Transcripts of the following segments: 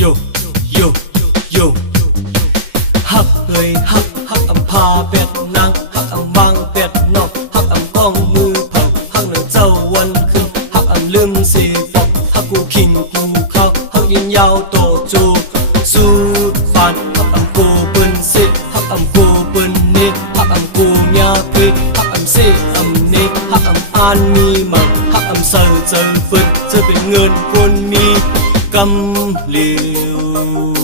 โยโยโยฮักเอ้ยฮักฮักอำพาเป็ดนางฮักอำบางเป็ดนอกฮักอำกองมือเผาฮักหนึ่งเจ้าวันขึ้นฮักอำลืมสีฟอกฮักกูคิง กูเ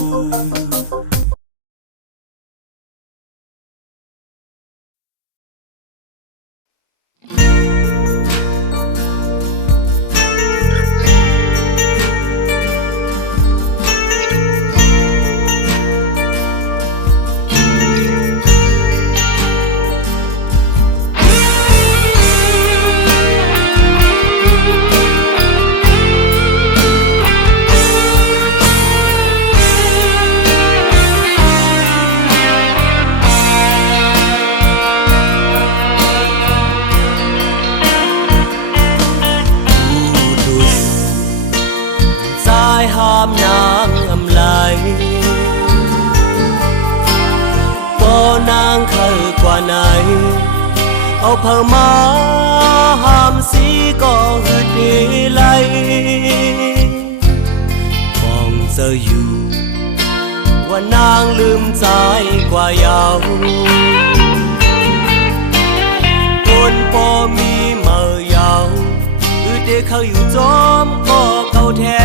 ไหน เอาเพิ่มมาหามสีก็หืดดีไหลมองเจออยู่ ว่านางลืมใจกว่ายาวคนพอมีเมื่อยาวอือเดเขาอยู่จอมก็เก่าแท้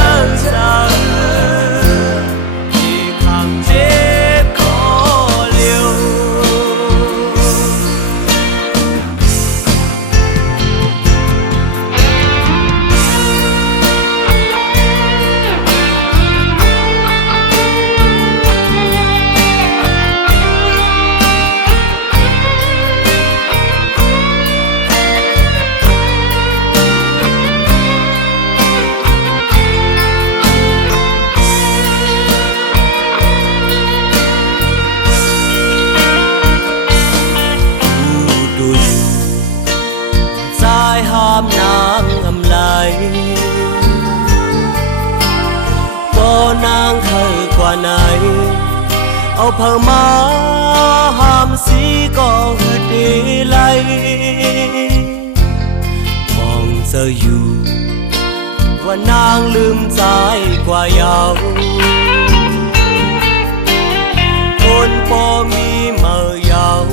ไหน เอาเพิ่มาหามสีก็หืดดีไหลมองเจออยู่ ว่านางลืมใจกว่าเยาวคนพอมีเมื่อยาว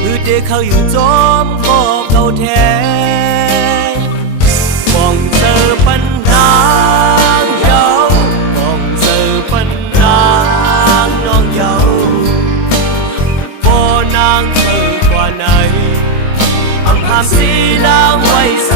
คือเด็กเขาอยู่จอมก็เก่าแท้ อำหาม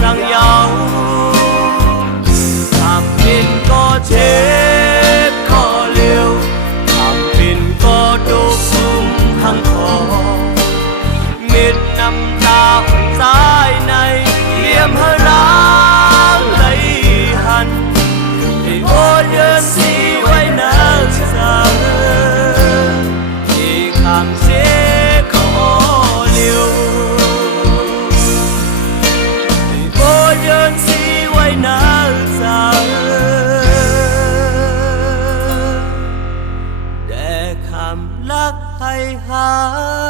high